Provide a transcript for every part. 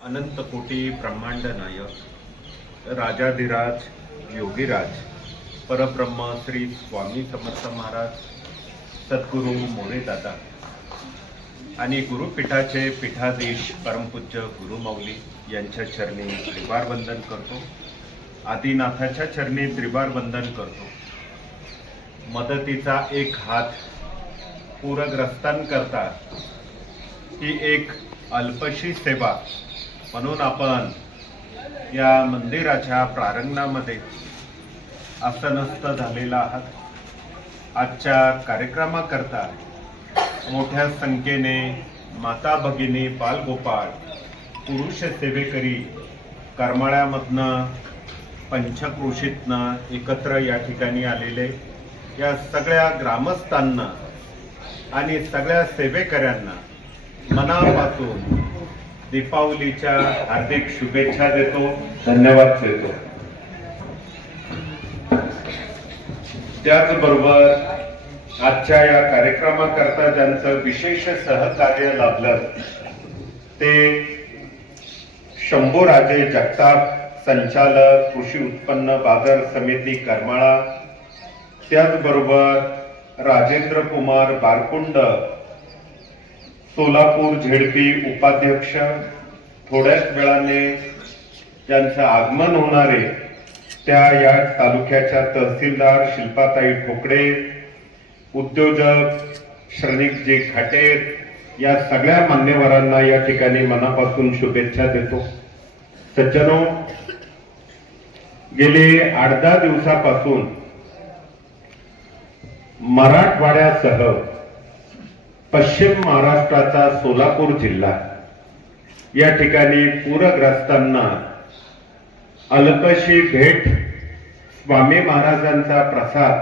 अनंत कोटी ब्रह्मांड नायक राजाधिराज योगीराज परब्रह्म श्री स्वामी समर्थ महाराज सद्गुरू मोरे दादा आणि गुरुपीठाचे पीठाधीश परमपूज्य गुरुमाऊली यांच्या चरणी त्रिवार वंदन करतो। आदिनाथाच्या चरणी त्रिवार वंदन करतो। मदतीचा एक हात पूरग्रस्तांकरता ही एक अल्पशी सेवा म्हणून आपण या मंदिराच्या प्रांगणामध्ये आसनस्थ झालेला आहात। आजच्या कार्यक्रमाकरता मोठ्या संख्येने माता भगिनी बालगोपाळ पुरुष सेवेकरी करमाळ्यामधनं पंचक्रोशीतनं एकत्र या ठिकाणी आलेले या सगळ्या ग्रामस्थांना आणि सगळ्या सेवेकऱ्यांना मनापासून दीपावलीच्या हार्दिक शुभेच्छा देतो, धन्यवाद देतो। त्याचबरोबर आजच्या या कार्यक्रमाकरता ज्यांचं विशेष सहकार्य लाभलं ते शंभूराजे जगताप संचालक कृषी उत्पन्न बाजार समिती करमाळा, त्याचबरोबर राजेंद्र कुमार बारकुंड सोलापूर झेडपी उपाध्यक्ष, थोड्याच वेळाने ज्यांचं आगमन होणारे त्या या तालुक्याच्या तहसीलदार शिल्पाताई ठोकळे, उद्योजक श्रनिकजी खाटेर या सगळ्या मान्यवरांना या ठिकाणी मनापासून शुभेच्छा देतो। सज्जनो, गेले 8-10 दिवसापासून मराठवाड्यासह पश्चिम महाराष्ट्राचा सोलापूर जिल्हा या ठिकाणी पूरग्रस्तांना अल्पशी भेट स्वामी महाराजांचा प्रसाद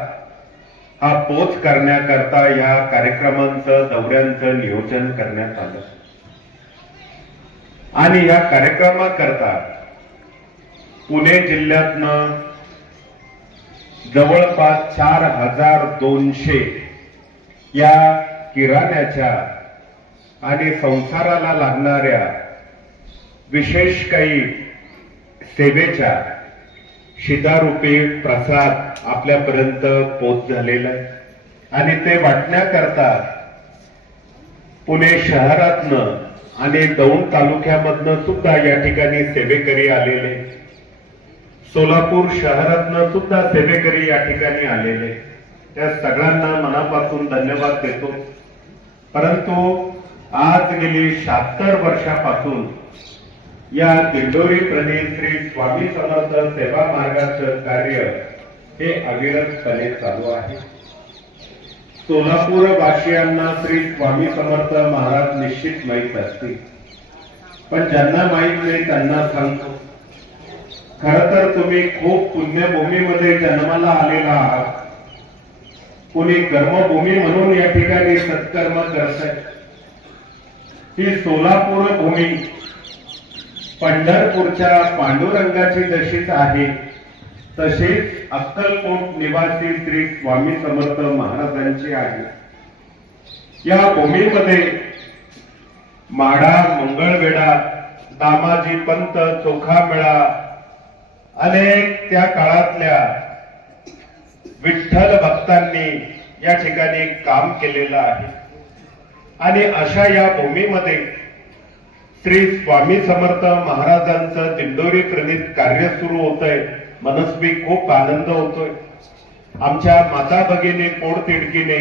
हा पोच करण्याकरता या कार्यक्रमांचं दौऱ्यांचं नियोजन करण्यात आलं आणि या कार्यक्रमाकरता पुणे जिल्ह्यातनं जवळपास 4200 या किराण्याच्या आणि संसाराला लागणाऱ्या विशेष काही सेवेच्या शिधारूपी प्रसाद आपल्यापर्यंत पोच झालेला आहे आणि ते वाटण्याकरता पुणे शहरातनं आणि दौंड तालुक्यामधनं सुद्धा या ठिकाणी सेवेकरी आलेले, सोलापूर शहरातनं सुद्धा सेवेकरी या ठिकाणी आलेले, त्या सगळ्यांना मनापासून धन्यवाद देतो। परंतु आज गेली 76 वर्षापासून या दिंडोरी प्रणीत श्री स्वामी समर्थ सेवा मार्गाचं कार्य हे अविरतपणे चालू आहे। सोलापूर वासियांना श्री स्वामी समर्थ महाराज निश्चित माहीत असतील, पण ज्यांना माहीत नाही त्यांना सांगतो, खरं तर तुम्ही खूप पुण्यभूमीमध्ये जन्माला आलेला आहात। कोणी कर्मभूमी म्हणून या ठिकाणी सत्कर्म करताय। ही सोलापूर भूमी पंढरपूरच्या पांडुरंगाची जशीच आहे तशीच अक्कलकोट निवासी श्री स्वामी समर्थ महाराजांची आहे। या भूमीमध्ये माढा, मंगळवेढा, दामाजी पंत, चोखामेळा अनेक त्या काळातल्या विठ्ठल भक्तांनी या ठिकाणी काम केलेलं आहे आणि अशा या भूमीमध्ये श्री स्वामी समर्थ महाराजांचं दिंडोरी प्रणीत कार्य सुरू होतंय। मनस्वी खूप आनंद होतोय। आमच्या माता भगिनी पोटतिडकीने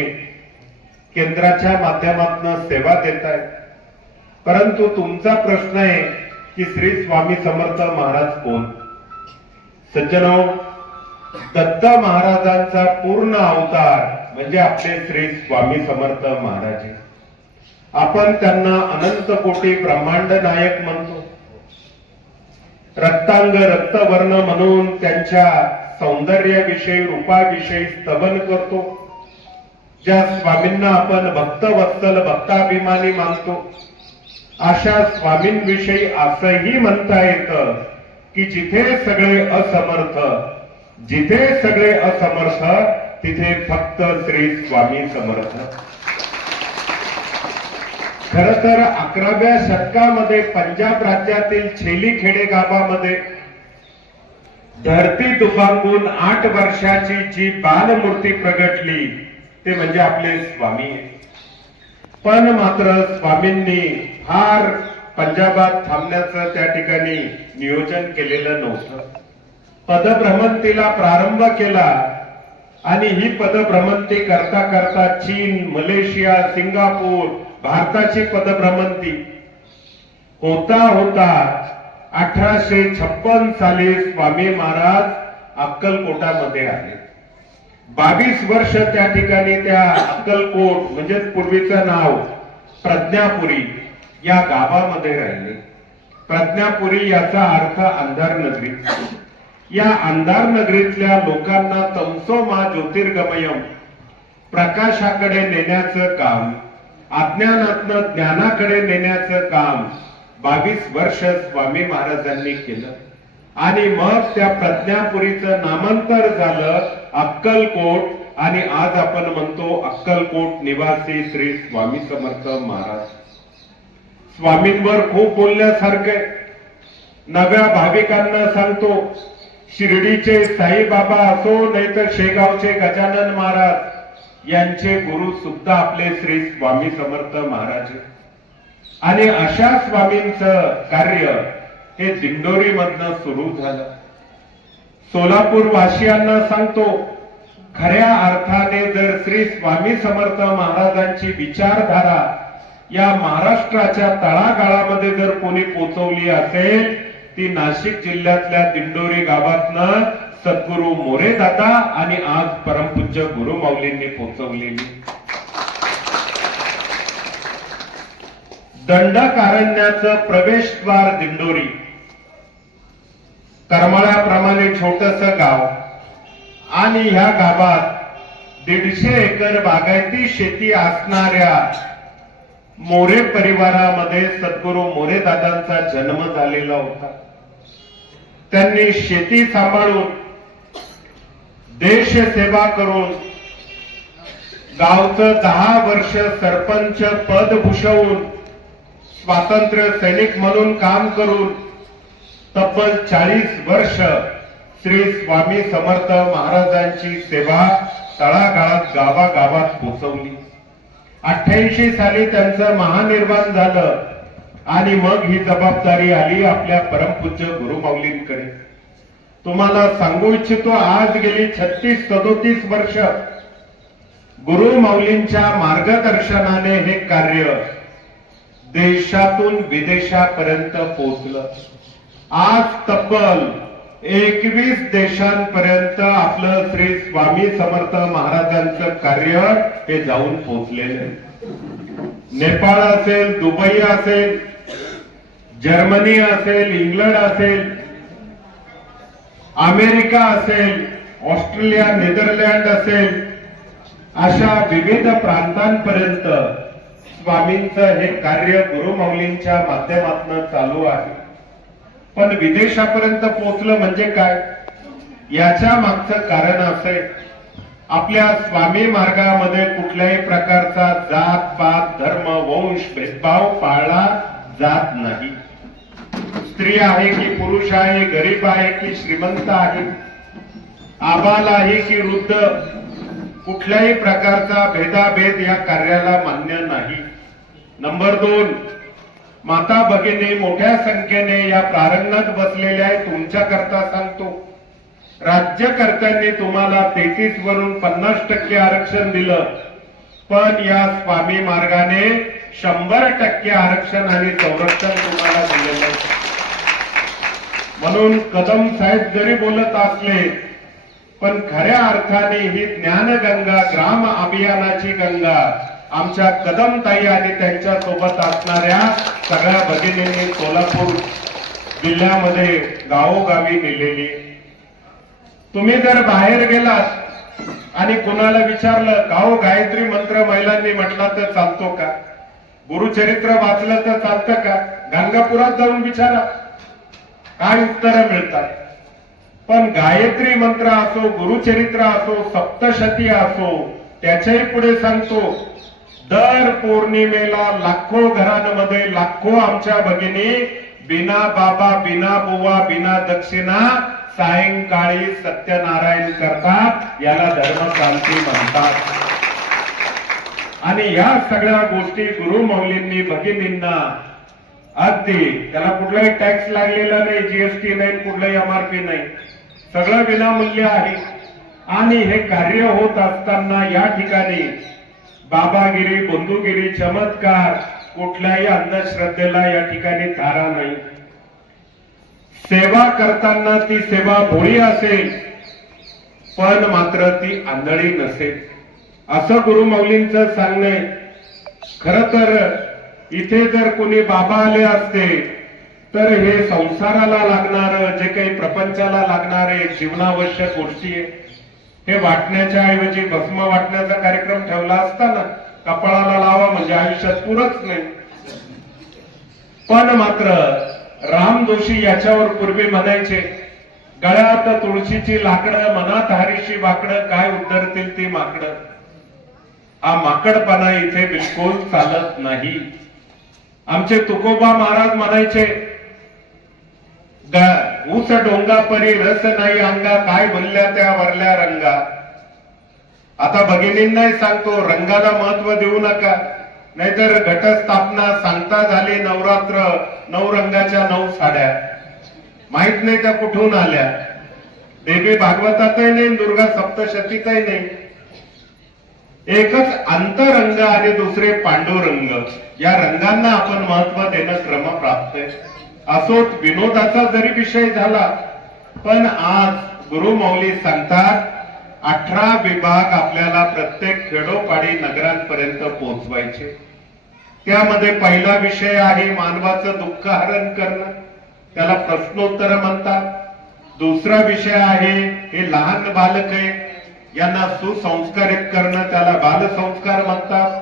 केंद्राच्या माध्यमातून सेवा देत आहेत, परंतु तुमचा प्रश्न आहे की श्री स्वामी समर्थ महाराज कोण? सज्जनो, दत्त महाराजांचा पूर्ण अवतार म्हणजे आपले श्री स्वामी समर्थ महाराज। आपण त्यांना अनंत कोटी ब्रह्मांड नायक म्हणतो। रक्तांग रक्तवर्ण म्हणून त्यांच्या सौंदर्याविषयी, रूपाविषयी स्तवन करतो। ज्या स्वामींना आपण भक्तवत्सल, भक्ताभिमानी मानतो, अशा स्वामींविषयी असंही म्हणता येतं की जिथे सगळे असमर्थ, जिथे सगळे असमर्थ तिथे फक्त श्री स्वामी समर्थ। खर तर 11व्या शतकामध्ये पंजाब राज्यातील छेली खेडे गावामध्ये धरती दुखांगून 8 वर्षाची जी बालमूर्ती प्रगटली ते म्हणजे आपले स्वामी. पण मात्र स्वामींनी फार पंजाबात थांबण्याचं त्या ठिकाणी नियोजन केलेलं नव्हतं. पदभ्रमंतीला प्रारंभ केला आणि ही पदभ्रमंती करता करता चीन, मलेशिया, सिंगापूर, भारताची पदभ्रमंती होता होता 1856 साली स्वामी महाराज अक्कलकोटामध्ये आले. 22 वर्ष त्या ठिकाणी त्या अक्कलकोट म्हणजे पूर्वीचं नाव प्रज्ञापुरी या गावामध्ये राहिले. प्रज्ञापुरी याचा अर्थ अंधार नगरी. या अंधार नगरीतल्या लोकांना तमसो मा ज्योतिर्गमयम प्रकाशाकडे नेण्याचं काम, अज्ञानातनं ज्ञानाकडे नेण्याचं काम 22 वर्ष स्वामी महाराजांनी केलं. आणि मग त्या प्रज्ञापुरीचं नामांतर झालं अक्कलकोट आणि आज आपण म्हणतो अक्कलकोट निवासी श्री स्वामी समर्थ महाराज. स्वामींवर खूप बोलण्यासारखे. नव्या भाविकांना सांगतो, शिर्डीचे साईबाबा असो नाही तर शेगावचे गजानन महाराज यांचे गुरु सुद्धा आपले श्री स्वामी समर्थ महाराज. आणि अशा स्वामींचं कार्य हे दिंडोरी मधनं सुरू झालं. सोलापूर वासियांना सांगतो, खऱ्या अर्थाने जर श्री स्वामी समर्थ महाराजांची विचारधारा या महाराष्ट्राच्या तळागाळामध्ये जर कोणी पोचवली असेल ती नाशिक जिल्ह्यातल्या दिंडोरी गावातनं सद्गुरू मोरे दादा आणि आज परमपूज्य गुरु माऊलींनी पोचवलेली. दंडकारण्याचं प्रवेशद्वार दिंडोरी. करमाळ्याप्रमाणे छोटस गाव आणि ह्या गावात 150 एकर बागायती शेती असणाऱ्या मोरे परिवारामध्ये सद्गुरू मोरे दादांचा जन्म झालेला होता. त्यांनी शेती सांभाळून, देश सेवा करून, गावचं 10 वर्ष सरपंच पद भूषवून, स्वातंत्र्य सैनिक म्हणून काम करून तब्बल 40 वर्ष श्री स्वामी समर्थ महाराजांची सेवा तळागाळात गावागावात पोचवली. 88 साली त्यांचं महानिर्वाण झालं आणि मग ही जबाबदारी आली आपल्या परमपूज्य गुरु माऊलींकडे. तुम्हाला सांगू इच्छितो, आज गेली 36-37 वर्ष गुरु माऊलींच्या मार्गदर्शनाने हे कार्य देशातून विदेशापर्यंत पोहोचलं. आज तब्बल 21 देशांपर्यंत आपलं श्री स्वामी समर्थ महाराजांचं कार्य हे जाऊन पोहोचलेलं. नेपाळ असेल, दुबई असेल, जर्मनी असेल, इंग्लंड असेल, अमेरिका असेल, ऑस्ट्रेलिया, नेदरलँड असेल, अशा विविध प्रांतांपर्यंत स्वामींचं हे कार्य गुरु माऊलींच्या माध्यमातून चालू आहे. पण विदेशापर्यंत पोहोचलं म्हणजे काय, याच्या मागचं कारण असे, आपल्या स्वामी मार्गामध्ये कुठल्याही प्रकारचा जात पात धर्म वंश भेदभाव पाळला जात नाही. स्त्री आहे की पुरुष आहे, गरीब आहे की श्रीमंत आहे, आबाल आहे की वृद्ध, कुठल्याही प्रकारचा भेदाभेद या कार्याला मान्य नाही. नंबर 2, माता भगिनी मोठ्या संख्येने या प्रारंगात बसलेल्या आहे. तुमच्या करता सांगतो, राज्यकर्त्यांनी तुम्हाला 33 वरून 50% आरक्षण दिलं, पण या स्वामी मार्गाने 100% आरक्षण आणि संरक्षण तुम्हाला दिलेलं. म्हणून कदम साहेब जरी बोलत असले पण खऱ्या अर्थाने ही ज्ञानगंगा ग्राम अभियानाची गंगा आमच्या कदमताई आणि त्यांच्या सोबत असणाऱ्या सगळ्या भगिनींनी सोलापूर जिल्ह्यामध्ये गावोगावी नेलेली. तुम्ही जर बाहेर गेलात आणि कोणाला विचारलं गाव गायत्री मंत्र महिलांनी म्हटला तर चालतो का, गुरुचरित्र वाचलं तर चालतं का, गाणगापुरात जाऊन विचारा काय उत्तरं मिळतात. पण गायत्री मंत्र असो, गुरुचरित्र असो, सप्तशती असो, त्याच्याही पुढे सांगतो दर पौर्णिमेला लाखो घरांमध्ये लाखो आमच्या भगिनी बिना बाबा, बिना बुवा, बिना दक्षिणा सायंकाळी सत्यनारायण करतात. याला धर्मक्रांती म्हणतात. आणि या सगळ्या गोष्टी गुरुमौलींनी भगिनींना अगदी, त्याला कुठलाही टॅक्स लागलेला नाही, जीएसटी नाही, कुठलाही एमआरपी नाही, सगळं विनामूल्य आहे. आणि हे कार्य होत असताना या ठिकाणी बाबागिरी, बंधुगिरी, चमत्कार, कुठल्याही अंधश्रद्धेला या ठिकाणी थारा नाही. सेवा करताना ती सेवा भोळी असेल, पण मात्र ती आंधळी नसेल, असं गुरुमौलींचं सांगणे. खर तर इथे जर कोणी बाबा आले असते तर हे संसाराला लागणार, जे काही प्रपंचाला लागणारे जीवनावश्यक गोष्टी आहे, हे वाटण्याच्या ऐवजी भस्म वाटण्याचा कार्यक्रम ठेवला असता ना, कपाळाला लावा म्हणजे आयुष्यात पुरच नाही. पण मात्र राम जोशी याच्यावर पूर्वी म्हणायचे, गळ्यात तुळशीची लाकडं, मनात हरीशी वाकडं, काय उद्धरतील ती माकडं. हा माकडपणा इथे बिलकुल चालत नाही. आमचे तुकोबा महाराज म्हणायचे, ऊस डोंगा परी रस नाही अंगा, काय बोलल्या त्या वरल्या रंगा. आता भगिनींनाही सांगतो, रंगाला महत्व देऊ नका, नाहीतर घटस्थापना सांगता झाली नवरात्र, 9 रंगाच्या 9 साड्या माहित नाही त्या कुठून आल्या. देवी भागवतातही नाही, दुर्गा सप्तशतीतही नाही. एकच अंतरंग आणि दुसरे पांडुरंग, या रंगांना आपण महत्व देणं क्रमप्राप्त आहे. असोत विनोदाचा जरी विषय झाला, पण आज गुरुमौली सांगतात 18 विभाग आपल्याला प्रत्येक खेडोपाडी नगरांपर्यंत पोहोचवायचे. त्यामध्ये पहिला विषय आहे मानवाचं दुःख हरण करणं, त्याला प्रश्नोत्तर म्हणतात. दुसरा विषय आहे हे लहान बालक आहे, यांना सुसंस्कारित करणं, त्याला बालसंस्कार म्हणतात.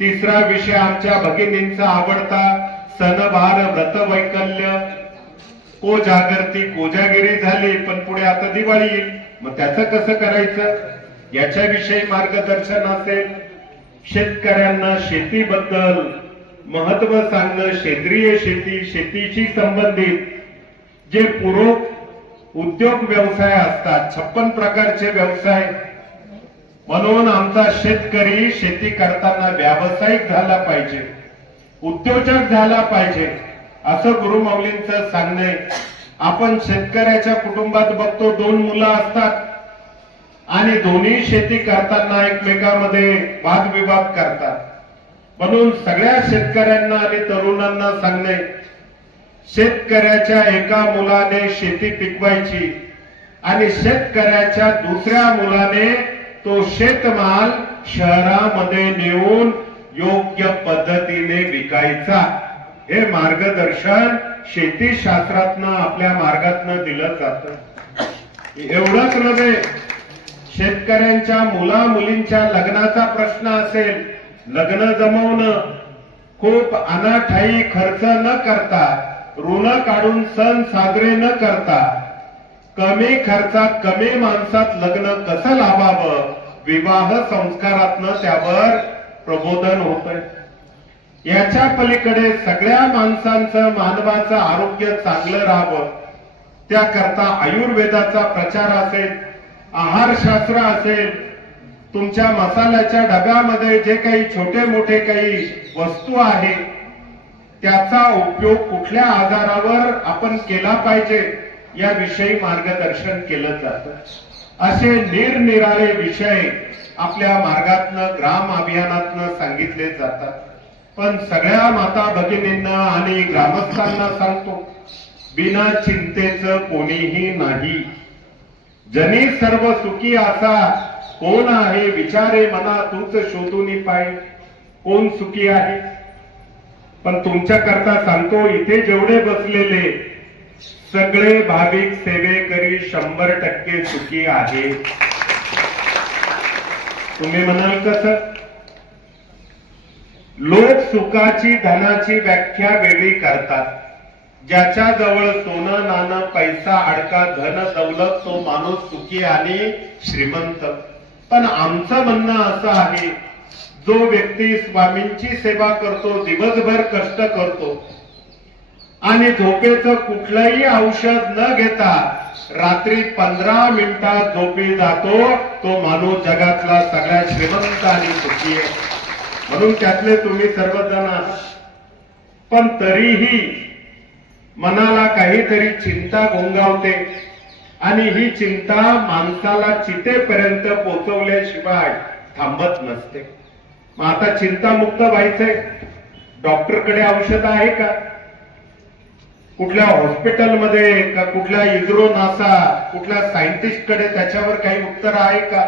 तिसरा विषय आमच्या भगिनींचा आवडता सणवार व्रत वैकल्य, कोजागरती कोजागिरी झाली, पण पुढे आता दिवाळी येईल, मग त्याचं कसं करायचं याच्याविषयी मार्गदर्शन असेल. शेतकऱ्यांना शेतीबद्दल महत्व सांगणं, सेंद्रिय शेती, शेतीशी संबंधित जे पूरक उद्योग व्यवसाय असतात, 56 प्रकारचे व्यवसाय. म्हणून आमचा शेतकरी शेती करताना व्यावसायिक झाला पाहिजे, उद्योजक झाला पाहिजे, असं गुरुमौलींचं सांगणे. आपण शेतकऱ्याच्या कुटुंबात बघतो 2 मुलं असतात आणि दोन्ही शेती करताना एकमेकांमध्ये वादविवाद करतात. म्हणून सगळ्या शेतकऱ्यांना आणि तरुणांना सांगणे, शेतकऱ्याच्या एका मुलाने शेती पिकवायची आणि शेतकऱ्याच्या दुसऱ्या मुलाने तो शेतमाल शहरामध्ये नेऊन योग्य पद्धतीने विकायचा. हे मार्गदर्शन शेतीशास्त्रातनं आपल्या मार्गातनं दिलं जातं. एवढंच नव्हे, शेतकऱ्यांच्या मुला मुलींच्या लग्नाचा प्रश्न असेल, लग्न जमवणं खूप अनाठाई खर्च न करता, ऋण काढून सण साजरे न करता, कमी खर्चात कमी माणसात लग्न कसं लावावं, विवाह संस्कारातनं त्यावर प्रबोधन होतंय. याच्या पलीकडे सगळ्या माणसांचं, मानवाचं आरोग्य चांगलं राहावं, त्याकरता आयुर्वेदाचा प्रचार असेल, आहारशास्त्र असेल, तुमच्या मसाल्याच्या डब्यामध्ये जे काही छोटे मोठे काही वस्तू आहे त्याचा उपयोग कुठल्या आजारावर आपण केला पाहिजे याविषयी मार्गदर्शन केलं जातं. असे निरनिराळे विषय आपल्या मार्गातनं, ग्राम अभियानातनं सांगितले जातात. पण सगळ्या माता भगिनींना आणि ग्रामस्थांना सांगतो, बिना चिंतेचं कोणीही नाही. जनी सर्व सुखी असा कोण आहे, विचारे मना तूच शोधून पाय, कोण सुखी आहे. पण तुमच्या करता सांगतो, इथे जेवढे बसलेले सगळे भाविक सेवेकरी 100% सुखी आहे. तुम्ही म्हणाल कसं? लोक सुखाची, धनाची व्याख्या वेगळी करतात. ज्याच्या जवळ सोनं नाणं पैसा अडका धन दौलत तो माणूस सुखी आणि श्रीमंत. पण आमचं म्हणणं असं आहे, जो व्यक्ती स्वामींची सेवा करतो, दिवसभर कष्ट करतो आणि झोपेचं कुठलंही औषध न घेता रात्री 15 मिनिटात झोपी जातो, तो माणूस जगातला सगळ्यात श्रीमंत आणि सुखी आहे. म्हणून त्यातले तुम्ही सर्वजण आहात. पण तरीही मनाला काहीतरी चिंता घोंगावते आणि ही चिंता माणसाला चितेपर्यंत पोहोचवल्याशिवाय थांबत नसते. मग आता चिंतामुक्त व्हायचंय, डॉक्टरकडे औषध आहे का? कुठल्या हॉस्पिटलमध्ये का कुठल्या इस्रो, नासा, कुठल्या सायंटिस्ट कडे त्याच्यावर काही उत्तर आहे का?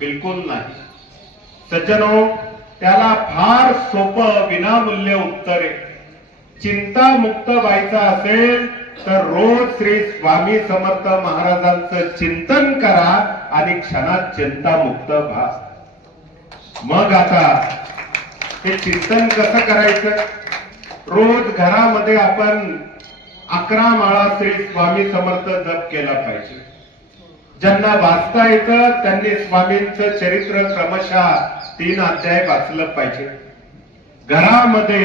बिलकुल नाही. सज्जनो, त्याला फार सोपं विनामूल्य उत्तर आहे. चिंतामुक्त व्हायचं असेल तर रोज श्री स्वामी समर्थ महाराजांचं चिंतन करा आणि क्षणात चिंतामुक्त व्हा. मग आता हे चिंतन कसं करायचं? रोज घरामध्ये आपण 11 माळा श्री स्वामी समर्थ जप केला पाहिजे. ज्यांना वाचता येतं त्यांनी स्वामींचं चरित्र क्रमशः 3 अध्याय वाचलं पाहिजे. घरामध्ये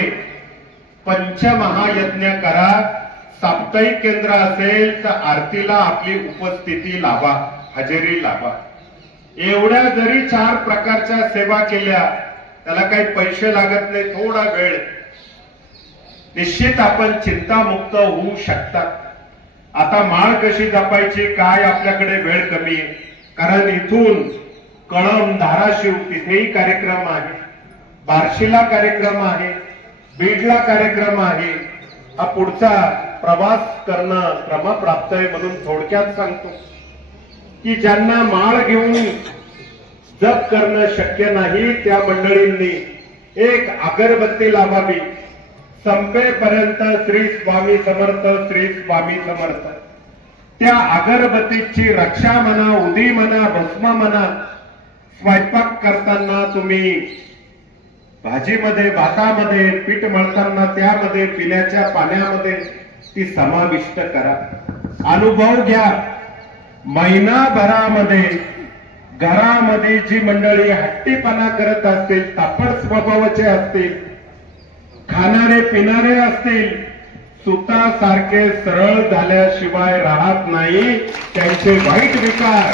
पंचमहायज्ञ करा. साप्ताहिक केंद्र असेल तर आरतीला आपली उपस्थिती लावा, हजेरी लावा. एवढ्या जरी 4 प्रकारच्या सेवा केल्या, त्याला काही पैसे लागत नाही, थोडा वेळ, निश्चित आपण चिंतामुक्त होऊ शकतात. आता माळ कशी जपायची काय, आपल्याकडे वेळ कमी आहे. कारण इथून कळंब, धाराशिव तिथेही कार्यक्रम आहे, बार्शीला कार्यक्रम आहे, बीडला कार्यक्रम आहे. हा पुढचा प्रवास करणं क्रमप्राप्त आहे. म्हणून थोडक्यात सांगतो की ज्यांना माळ घेऊन जप करणं शक्य नाही त्या मंडळींनी एक अगरबत्ती लावावी. संपेपर्यंत श्री स्वामी समर्थ, श्री स्वामी समर्थ. त्या अगरबत्तीची रक्षा म्हणा, उदी म्हणा, भस्म म्हणा, स्वयंपाक करताना तुम्ही भाजीमध्ये, भातामध्ये, पीठ मळताना त्यामध्ये, पिण्याच्या पाण्यामध्ये ती समाविष्ट करा. अनुभव घ्या. महिनाभरामध्ये घरामध्ये जी मंडळी हट्टीपणा करत असतील, तापड स्वभावाचे असतील, खाणारे पिणारे असतील, सुतासारखे सरळ झाल्याशिवाय राहत नाही, त्यांचे वाईट विकार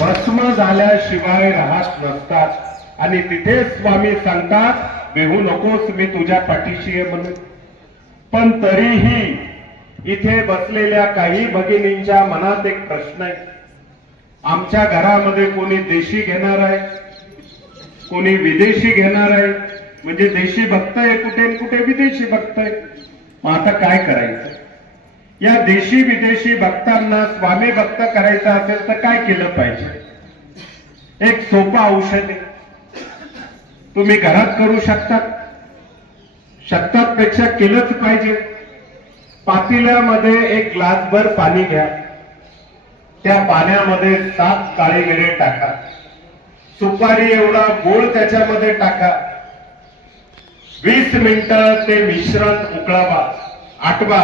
भस्म झाल्याशिवाय राहत नसतात. आणि तिथे स्वामी सांगतात, भेऊ नकोस, मी तुझ्या पाठीशी आहे म्हणून. पण तरीही इथे बसलेल्या काही भगिनींच्या मनात एक प्रश्न आहे. आमच्या घरामध्ये कोणी देशी घेणार आहे, कोणी विदेशी घेणार आहे. म्हणजे देशी भक्त आहे कुठे, कुठे विदेशी भक्त आहे. मग आता काय करायचं? या देशी विदेशी भक्तांना स्वामी भक्त करायचं असेल तर काय केलं पाहिजे? एक सोपं औषध आहे, तुम्ही घरात करू शकतात. शकतात पेक्षा केलंच पाहिजे. पातेल्यामध्ये एक ग्लासभर पाणी घ्या. त्या पाण्यामध्ये 7 काळे मिरे टाका. सुपारी एवढा गोळ त्याच्यामध्ये टाका. 20 मिनिटं ते मिश्रण उकळवा, आटवा.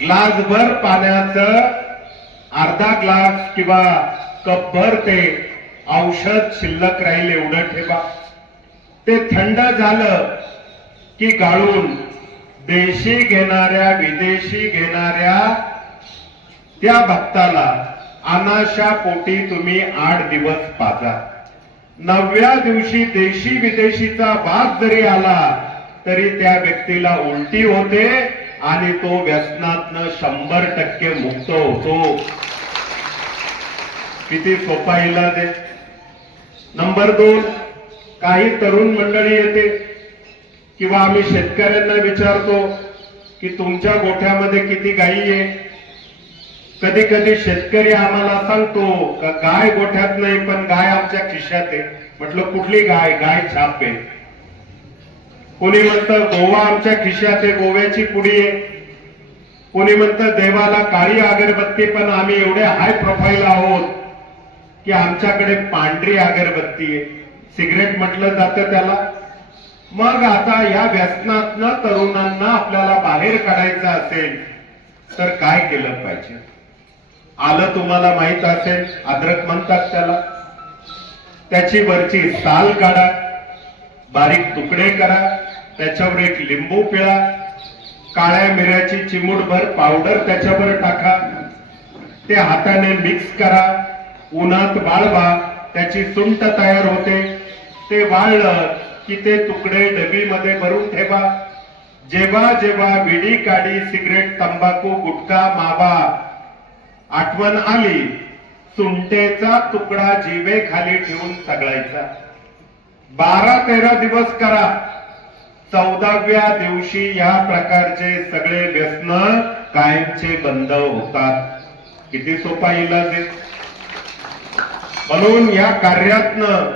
ग्लासभर पाण्याचं अर्धा ग्लास किंवा कपभर ते औषध शिल्लक राहील एवढं ठेवा. ते थंड झालं की गाळून देशी घेणाऱ्या, विदेशी घेणाऱ्या त्या भक्ताला अनाशा पोटी तुम्ही 8 दिवस पाजा. 9व्या दिवशी देशी विदेशीचा वास जरी आला तरी त्या व्यक्तीला उलटी होते आणि तो व्यसनातनं 100% मुक्त होतो. किती सोपा इलाज आहे. नंबर 2, काही तरुण मंडळी येते किंवा आम्ही शेतकऱ्यांना विचारतो की तुमच्या गोठ्यामध्ये किती गायी आहे. कधी कधी शेतकरी आम्हाला सांगतो का गाय गोठ्यात नाही पण गाय आमच्या खिशात आहे. म्हटलं कुठली गाय? गाय छाप आहे. कोणी म्हणतं गोवा आमच्या खिशात आहे, गोव्याची पुडी आहे. कोणी म्हणतं देवाला काळी अगरबत्ती, पण आम्ही एवढे हाय प्रोफाईल आहोत की आमच्याकडे पांढरी अगरबत्ती आहे. सिगरेट म्हटलं जातं त्याला. मग आता या व्यसनातनं तरुणांना आपल्याला बाहेर काढायचं असेल तर काय केलं पाहिजे? आलं तुम्हाला माहित असेल, अद्रक म्हणतात त्याला. त्याची वरची साल काढा, बारीक तुकडे करा, त्याच्यावर एक लिंबू पिळा, काळ्या मिऱ्याची चिमूटभर पावडर त्याच्यावर टाका, ते हाताने मिक्स करा, उन्हात वाळवा, त्याची सुंठ तयार होते. ते वाळलं की ते तुकडे डबीमध्ये भरून ठेवा. जेव्हा जेव्हा विडी काडी सिगरेट तंबाखू गुटखा मावा आठवण आली, सुंटेचा तुकडा जिवे खाली ठेवून सगळायचा. 12-13 दिवस करा. 14व्या दिवशी या प्रकारचे सगळे व्यसन कायमचे बंद होतात. किती सोपा इलाज आहे. म्हणून या कार्यातनं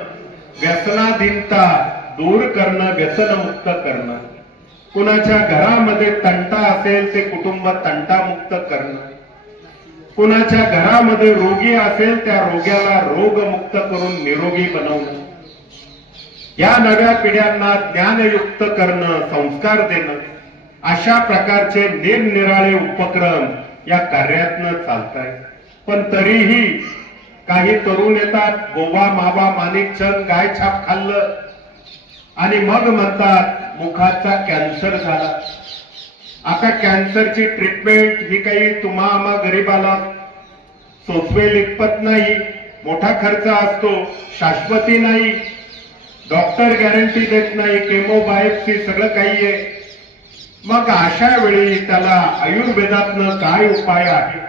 व्यसनाधीनता दूर करणं, व्यसनमुक्त करणं, कुणाच्या घरामध्ये तंटा असेल ते कुटुंब तंटामुक्त करणं, कुणाच्या घरामध्ये रोगी असेल त्या रोग्याला रोगमुक्त करून निरोगी बनवणं, या नव्या पिढ्यांना ज्ञानयुक्त करणं, संस्कार देणं, अशा प्रकारचे निरनिराळे उपक्रम या कार्यातनं चालतायत. पण तरीही काही तरुण येतात, गोवा मावा माणिकचंद गाय छाप खाल्लं आणि मग म्हणतात मुखाचा कॅन्सर झाला. आता कॅन्सरची ट्रीटमेंट ही काही तुम्हा आम्हा गरीबाला सोपवेल इतपत नाही. मोठा खर्च असतो, शाश्वती नाही, डॉक्टर गॅरंटी देत नाही, केमो बायोप्सी सगळं काही आहे. मग अशा वेळी त्याला आयुर्वेदातनं काय उपाय आहे?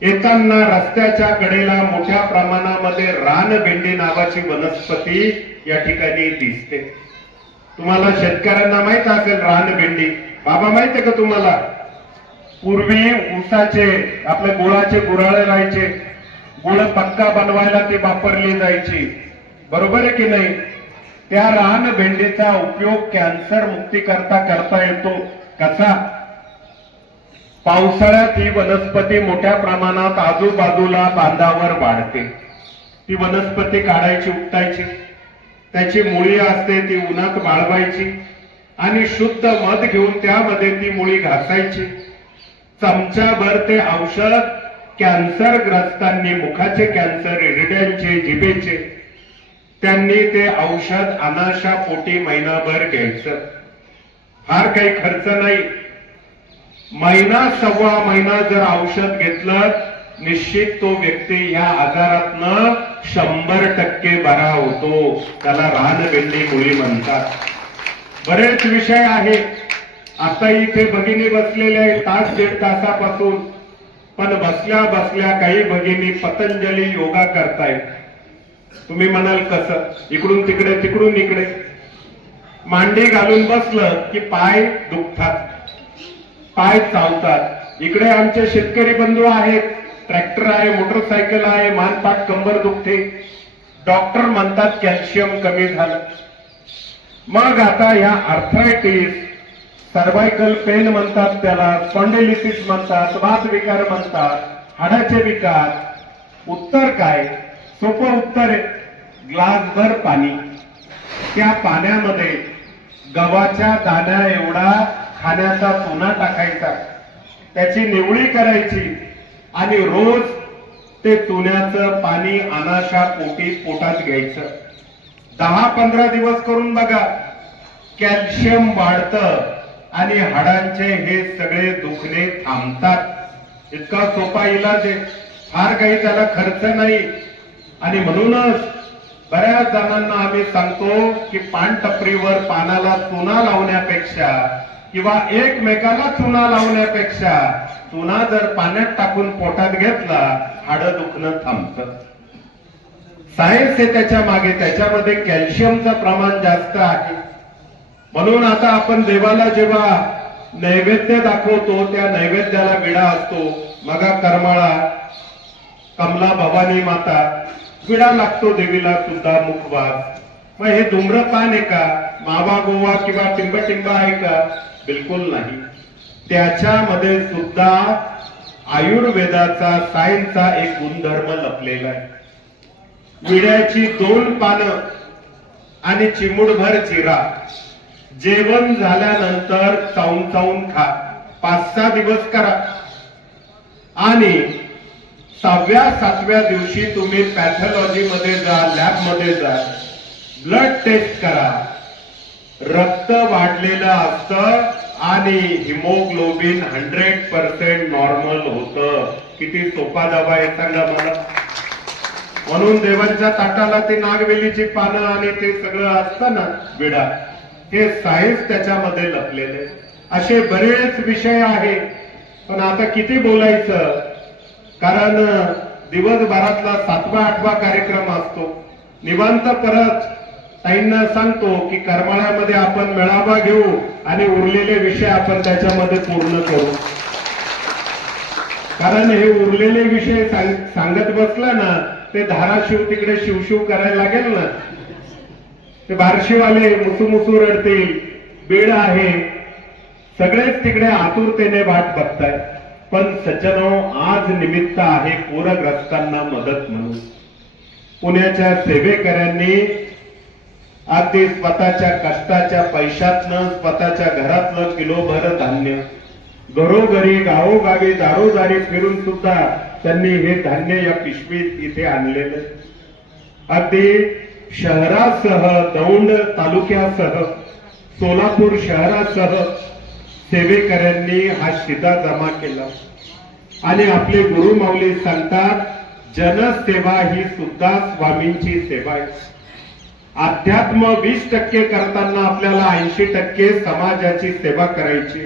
येताना रस्त्याच्या कडेला मोठ्या प्रमाणामध्ये रानभेंडी नावाची वनस्पती या ठिकाणी दिसते. तुम्हाला शेतकऱ्यांना माहित असेल रानभेंडी. बाबा माहितीये का तुम्हाला? पूर्वी ऊसाचे आपले गुळाचे गुऱ्हाळे राहायचे, गुळ पक्का बनवायला ती वापरली जायची, बरोबर आहे की नाही? त्या रानभेंडीचा उपयोग कॅन्सर मुक्ती करता येतो. कसा? पावसाळ्यात ही वनस्पती मोठ्या प्रमाणात आजूबाजूला बांधावर वाढते. ती वनस्पती काढायची, उपटायची, त्याची मुळी असते ती उन्हात वाळवायची आणि शुद्ध मध घेऊन त्यामध्ये ती मुळी घासायची. चमचाभर ते औषध कॅन्सरग्रस्तांनी, मुखाचे कॅन्सर, हिरड्यांचे, जिभेचे, त्यांनी ते औषध अनाशा पोटी महिनाभर घ्यायचं. फार काही खर्च नाही. महिना सव्वा महिना जर औषध घेतलं, निश्चित तो व्यक्ती या आजारातनं 100% बरा होतो. त्याला रानभेंडी मुळी म्हणतात. बरेच विषय आहे. आता इथे भगिनी बसलेल्या आहेत तास दीड तासापासून, पण बसल्या बसल्या काही भगिनी पतंजली योगा करतायत. तुम्ही म्हणाल कसं? इकडून तिकडे तिकडून इकडे मांडी घालून बसलं की पाय दुखतात, पाय चावतात. इकडे आमचे शेतकरी बंधू आहेत, ट्रॅक्टर आहे, मोटरसायकल आहे, मानपाट कंबर दुखते, डॉक्टर म्हणतात कॅल्शियम कमी झालं. मग आता या आर्थरायटिस, सर्वायकल पेन म्हणतात त्याला, स्पॉन्डिलिसिस म्हणतात, वातविकार म्हणतात, हाडाचे विकार. उत्तर काय? सोपं उत्तर आहे. ग्लासभर पाणी, त्या पाण्यामध्ये गव्हाच्या दाण्या एवढा खाण्याचा चुना टाकायचा, त्याची निवळी करायची आणि रोज ते चुन्याचं पाणी अनाशा पोटी पोटात घ्यायचं. 10-15 दिवस करून बघा, कॅल्शियम वाढतं आणि हाडांचे हे सगळे दुखणे थांबतात. इतका सोपा इलाज आहे, फार काही त्याला खर्च नाही. आणि म्हणूनच बऱ्याच जणांना आम्ही सांगतो की पानटपरीवर पानाला चुना लावण्यापेक्षा किंवा एकमेकाला चुना लावण्यापेक्षा चुना जर पाण्यात टाकून पोटात घेतला, हाडं दुखणं थांबतं. सायन्स आहे त्याच्या मागे, त्याच्यामध्ये कॅल्शियमचं प्रमाण जास्त आहे. म्हणून आता आपण देवाला जेव्हा नैवेद्य दाखवतो, त्या नैवेद्याला विडा असतो. मगा करमाळा, कमला भवानी माता, विडा लागतो देवीला सुद्धा, मुखवास. मग हे धूम्रपान आहे का? मावा गोवा किंवा टिंबटिंबा आहे का? बिलकुल नाही. त्याच्यामध्ये सुद्धा आयुर्वेदाचा, सायन्सचा एक गुणधर्म लपलेला आहे. विड्याची 2 पानं आणि चिमूटभर जिरा जेवण झाल्यानंतर चावून चावून खा. 5-6 दिवस करा आणि 6व्या 7व्या दिवशी तुम्ही पॅथॉलॉजी मध्ये जा, लॅब मध्ये जा, ब्लड टेस्ट करा, रक्त वाढलेलं असतं आणि हिमोग्लोबिन 100% नॉर्मल होतं. किती सोपा दावा आहे सांगा मला. म्हणून देवांच्या ताटाला ते नागवेलीची पानं आणि ते सगळं असतं ना विडा, हे सायन्स त्याच्यामध्ये लपलेले. असे बरेच विषय आहे, पण आता किती बोलायचं, कारण दिवसभरातला 7वा 8वा कार्यक्रम असतो. निवांत परत ताईंना सांगतो की करमाळ्यामध्ये आपण मेळावा घेऊ आणि उरलेले विषय आपण त्याच्यामध्ये पूर्ण करू. कारण हे उरलेले विषय सांगत बसला ना, ते धाराशिव तिकडे शिवशिव करायला लागेल ना, ते बार्शीवाले मुसू रडतील. बीड आहे, सगळेच तिकडे आतुरतेने वाट बघताय. पण सज्जनो, आज निमित्त आहे पूरग्रस्तांना मदत म्हणून. पुण्याच्या सेवेकऱ्यांनी अगदी स्वतःच्या कष्टाच्या पैशातनं स्वतःच्या घरातलं किलोभर धान्य घरोघरी गावोगावी दारोदारी फिरून सुद्धा त्यांनी हे धान्य या पिशवीत इथे आणलेलं. अगदी शहरासह, दौंड तालुक्यासह, सोलापूर शहरासह सेवेकऱ्यांनी हा शिदा जमा केला. आणि आपले गुरुमाऊली सांगतात, जनसेवा ही सुद्धा स्वामींची सेवा आहे. अध्यात्म 20% करताना आपल्याला 80% समाजाची सेवा करायची.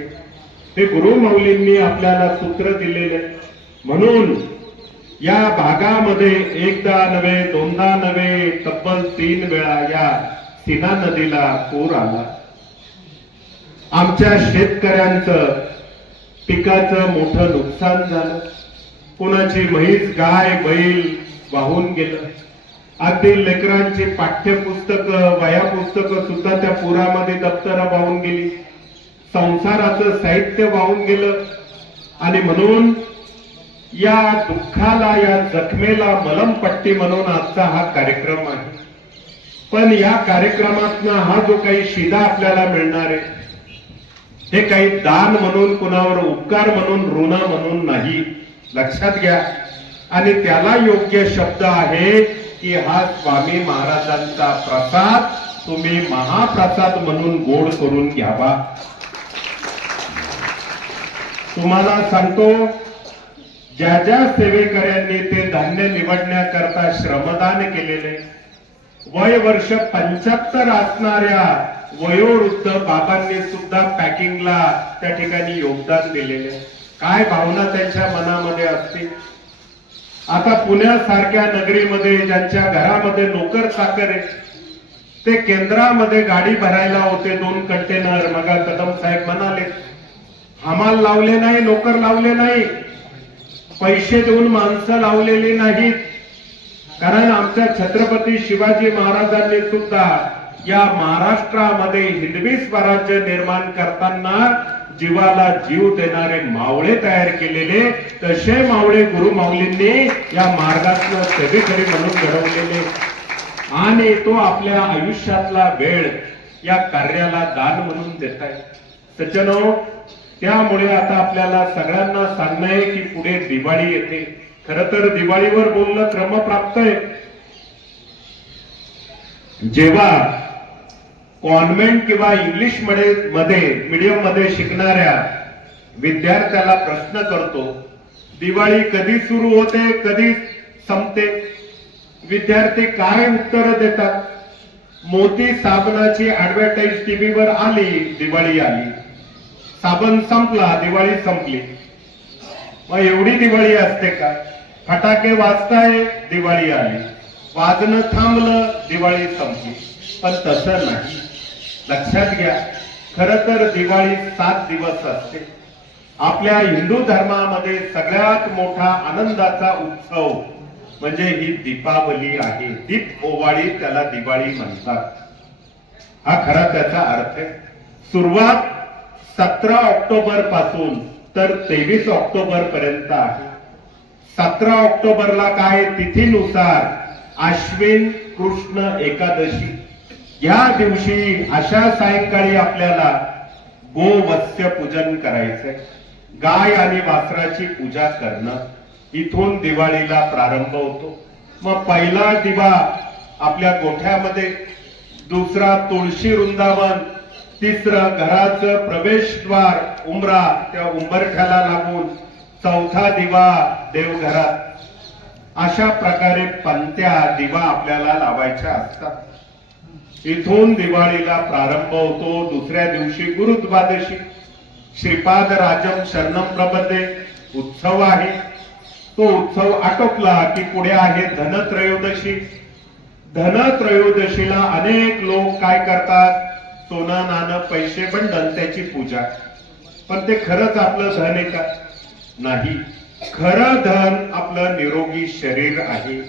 ते गुरुमाऊलींनी आपल्याला सूत्र दिलेले. म्हणून या भागामध्ये एकदा नव्हे, दोनदा नव्हे, तब्बल 3 वेळा या सीना नदीला पूर आला. आमच्या शेतकऱ्यांचं पिकाचं मोठं नुकसान झालं. कुणाची म्हैस, गाय, बैल वाहून गेलं. अगदी लेकरांची पाठ्यपुस्तकं, वह्या पुस्तकं सुद्धा त्या पुरामध्ये दप्तरं वाहून गेली. संसाराचं साहित्य वाहून गेलं. आणि म्हणून या दुःखाला, या जखमेला मलमपट्टी म्हणून आजचा हा कार्यक्रम आहे. पण या कार्यक्रमातनं हा जो काही शिदा आपल्याला मिळणार आहे, हे काही दान म्हणून, कुणावर उपकार म्हणून, ऋण म्हणून नाही, लक्षात घ्या. आणि त्याला योग्य शब्द आहे की हा स्वामी महाराजांचा प्रसाद तुम्ही महाप्रसाद म्हणून गोड करून घ्यावा. तुम्हाला सांगतो, ज्या ज्या सेवेकऱ्यांनी ते धान्य निवडण्याकरता श्रमदान केलेले, वय वर्ष 75 असणाऱ्या वयोवृद्ध बाबांनी सुद्धा पॅकिंगला त्या ठिकाणी योगदान दिलेले. काय भावना त्यांच्या मनामध्ये असतील. आता पुण्यासारख्या नगरीमध्ये ज्यांच्या घरामध्ये नोकर चाकर आहे, ते केंद्रामध्ये गाडी भरायला होते 2 कंटेनर. मग कदम साहेब म्हणाले, हमाल लावले नाही, नोकर लावले नाही, पैसे देऊन माणसं लावलेली नाहीत. कारण आमच्या छत्रपती शिवाजी महाराजांनी सुद्धा या महाराष्ट्रामध्ये हिंदवी स्वराज्य निर्माण करताना जीवाला जीव देणारे मावळे तयार केलेले, तसे मावळे गुरुमाऊलींनी या मार्गातनं सेवेकरी म्हणून घडवलेले. आणि तो आपल्या आयुष्यातला वेळ या कार्याला दान म्हणून देताय. सज्जनो, त्यामुळे आता आपल्याला सगळ्यांना सांगणं आहे की पुढे दिवाळी येते. खरं तर दिवाळीवर बोलणं क्रमप्राप्त आहे. जेव्हा कॉन्व्हेंट किंवा इंग्लिश मीडियम मध्ये शिकणाऱ्या विद्यार्थ्याला प्रश्न करतो, दिवाळी कधी सुरू होते, कधी संपते, विद्यार्थी काय उत्तर देतात? मोती साबणाची ऍडव्हर्टाईज टीव्हीवर आली, दिवाळी आली. साबण संपला, दिवाळी संपली. मग एवढी दिवाळी असते का? फटाके वाजताय, दिवाळी आली. वाजणं थांबलं, दिवाळी संपली. पण तसं नाही. लक्षात घ्या, खरं तर दिवाळी 7 दिवस असते. आपल्या हिंदू धर्मामध्ये सगळ्यात मोठा आनंदाचा उत्सव म्हणजे ही दीपावली आहे. दीप ओवाळी, त्याला दिवाळी म्हणतात. हा खरा त्याचा अर्थ आहे. सुरुवात 17 ऑक्टोबर पासून तर 23 ऑक्टोबर पर्यंत आहे. 17 ऑक्टोबरला काय, तिथीनुसार आश्विन कृष्ण एकादशी. या दिवशी अशा सायंकाळी आपल्याला गोवत्स्य पूजन करायचंय. गाय आणि वासराची पूजा करणं. इथून दिवाळीला प्रारंभ होतो. मग पहिला दिवा आपल्या गोठ्यामध्ये, दुसरा तुळशी वृंदावन, तिसरं घराचं प्रवेशद्वार उंबरा त्या उंबरठ्याला लागून, चौथा दिवा देवघरात. अशा प्रकारे पंत्या दिवा आपल्याला लावायच्या असतात. इथून दिवाळीला प्रारंभ होतो. दुसऱ्या दिवशी गुरुद्वादशी, श्रीपाद राजम शरणम प्रपदे उत्सव आहे. तो उत्सव आटोपला की पुढे आहे धनत्रयोदशी. धनत्रयोदशीला अनेक लोक काय करतात, सोनं नाणं पैसे बंडल त्याची पूजा. पण ते खरंच आपलं धन आहे का? नाही. खरं धन आपलं निरोगी शरीर आहे.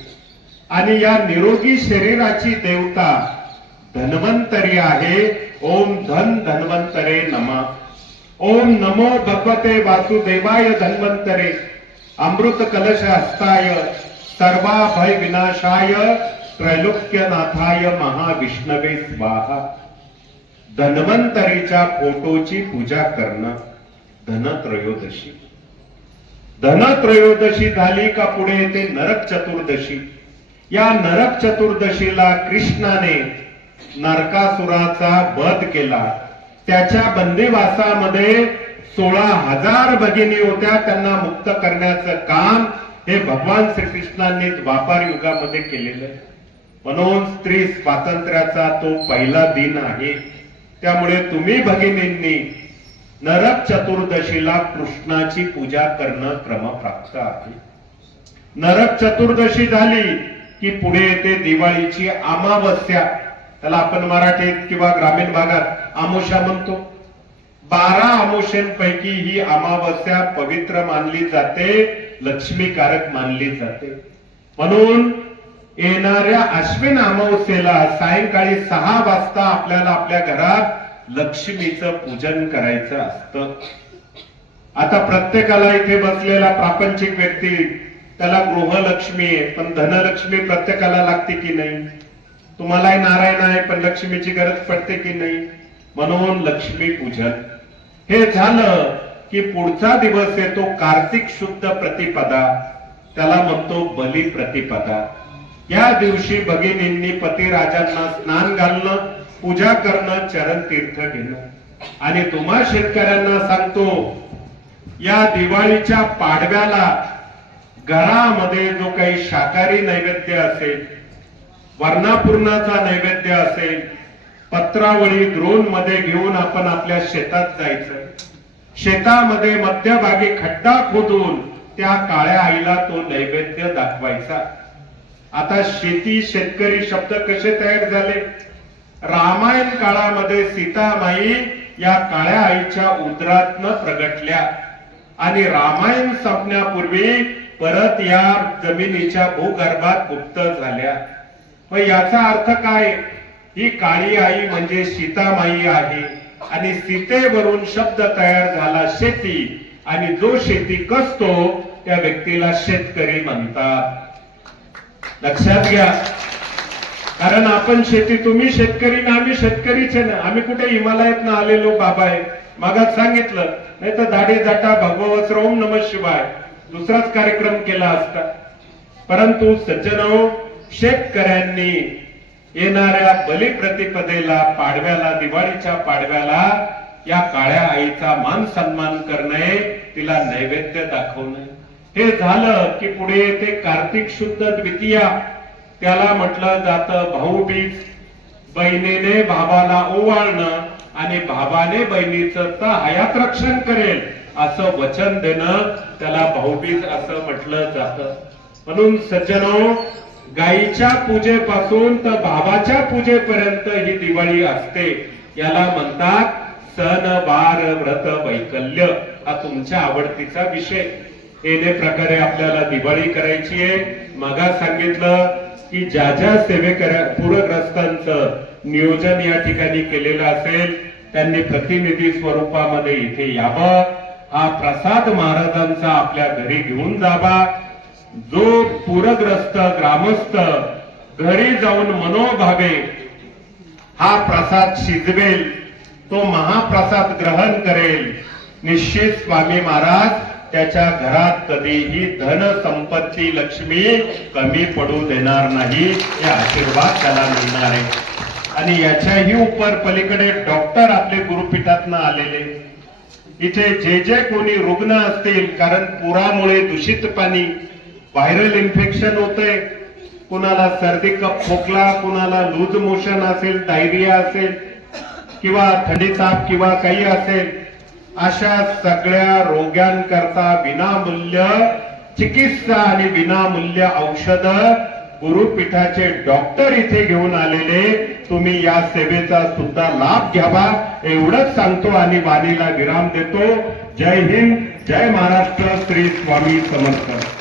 आणि या निरोगी शरीराची देवता धन्वंतरी आहे. ओम धन धन्वंतरे नमः. ओम नमो भगवते वासुदेवाय धन्वंतरे अमृत कलश हस्ताय सर्वाभय विनाशाय त्रैलोक्यनाथाय महाविष्णवे स्वाहा. धन्वंतरीच्या फोटोची पूजा करणं धनत्रयोदशी. धनत्रयोदशी झाली का पुढे येते नरक चतुर्दशी. या नरक चतुर्दशीला कृष्णाने नरकासुराचा वध केला. त्याच्या बंदिवासामध्ये 16,000 भगिनी होत्या. त्यांना मुक्त करण्याचं काम हे भगवान श्रीकृष्णांनी द्वापार युगामध्ये केलेलं आहे. म्हणून स्त्री स्वातंत्र्याचा तो पहिला दिन आहे. त्यामुळे तुम्ही भगिनींनी नरक चतुर्दशीला कृष्णाची पूजा करणं क्रमप्राप्त आहे. नरक चतुर्दशी झाली की पुढे येते दिवाळीची अमावस्या. त्याला आपण मराठीत किंवा ग्रामीण भागात आमोशा म्हणतो. 12 अमावस्यांपैकी ही अमावस्या पवित्र मानली जाते, लक्ष्मीकारक मानली जाते. म्हणून येणाऱ्या अश्विन अमावस्येला सायंकाळी 6 वाजता आपल्याला आपल्या घरात लक्ष्मीचं पूजन करायचं असतं. आता प्रत्येकाला इथे बसलेला प्रापंचिक व्यक्ती त्याला गृहलक्ष्मी आहे, पण धनलक्ष्मी प्रत्येकाला लागते की नाही? तुम्हालाही नारायण आहे, पण लक्ष्मीची गरज पडते की नाही? म्हणून लक्ष्मी पूजन हे झालं की पुढचा दिवस येतो कार्तिक शुद्ध प्रतिपदा. त्याला म्हणतो बली प्रतिपदा. या दिवशी भगिनींनी पतिराजांना स्नान घालणं, पूजा करणं, चरण तीर्थ घेणं. आणि तुम्हा शेतकऱ्यांना सांगतो, या दिवाळीच्या पाडव्याला घरामध्ये जो काही शाकाहारी नैवेद्य असेल, वर्णापूर्णाचा नैवेद्य असेल, पत्रावळी द्रोण मध्ये घेऊन आपण आपल्या शेतात जायचं. शेतामध्ये मध्यभागी खड्डा खोदून त्या काळ्या आईला तो नैवेद्य दाखवायचा. आता शेती शेतकरी शब्द कसे तयार झाले? रामायण काळामध्ये सीतामाई या काळ्या आईच्या उदरातनं प्रगटल्या आणि रामायण संपण्यापूर्वी परत या जमिनीच्या भूगर्भात गुप्त झाल्या. मग याचा अर्थ काय? ही काळी आई म्हणजे सीतामाई आहे आणि सीतेवरून शब्द तयार झाला शेती, आणि जो शेती कसतो त्या व्यक्तीला शेतकरी म्हणतात. लक्षात घ्या. कारण आपण शेती, तुम्ही शेतकरी ना, आम्ही शेतकरीच आहे ना. आम्ही कुठे हिमालयात आलेलो बाबा आहे? मागात सांगितलं, नाही तर दाढी जाटा भगवत ओम नमः शिवाय दुसराच कार्यक्रम केला असता. परंतु सज्जनो, शेतकऱ्यांनी येणाऱ्या बलिप्रतिपदेला, पाडव्याला, दिवाळीच्या पाडव्याला या काळ्या आईचा मान सन्मान करणे, तिला नैवेद्य दाखवणे. हे झालं की पुढे येते कार्तिक शुद्ध द्वितीया. त्याला म्हटलं जातं भाऊबीज. बहिणीने भावाला ओवाळणं आणि भावाने बहिणीचं तर हयात रक्षण करेल असं वचन देणं, त्याला भाऊबीज असं म्हटलं जातं. म्हणून सज्जनो, गायीच्या पूजेपासून तर भावाच्या पूजेपर्यंत ही दिवाळी असते. याला म्हणतात सण वार व्रत वैकल्य. हा तुमच्या आवडतीचा विषय. येणे प्रकारे आपल्याला दिवाळी करायची आहे. मगा सांगितलं की ज्या ज्या पूरग्रस्तांचं नियोजन या ठिकाणी केलेलं असेल त्यांनी प्रतिनिधी स्वरूपामध्ये इथे यावं. हा प्रसाद महाराजांचा आपल्या घरी घेऊन जावा. जो पूरग्रस्त ग्रामस्थ घरी जाऊन मनोभावे हा प्रसाद शिजवेल, तो महाप्रसाद ग्रहण करेल. निश्चित स्वामी महाराज त्याच्या घरात कधीही धन संपत्ती लक्ष्मी कमी पडू देणार नाही, हे आशीर्वाद त्याला मिळणार आहे. आणि याच्याही उपर पलीकडे डॉक्टर आपले गुरुपीठातनं आलेले, इथे जे जे कोणी रुग्ण असतील, कारण पुरामुळे दूषित पाणी, व्हायरल इन्फेक्शन होतंय, कुणाला सर्दी कफ खोकला, कुणाला लूज मोशन असेल, डायरिया असेल किंवा थंडी ताप किंवा काही असेल, अशा सगळ्या रोग्यांकरता विनामूल्य चिकित्सा आणि विनामूल्य औषध गुरुपीठाचे डॉक्टर इथे घेऊन आलेले. तुम्ही या सेवेचा सुद्धा लाभ घ्यावा एवढंच सांगतो आणि वाणीला विराम देतो. जय हिंद, जय महाराष्ट्र. श्री स्वामी समर्थ.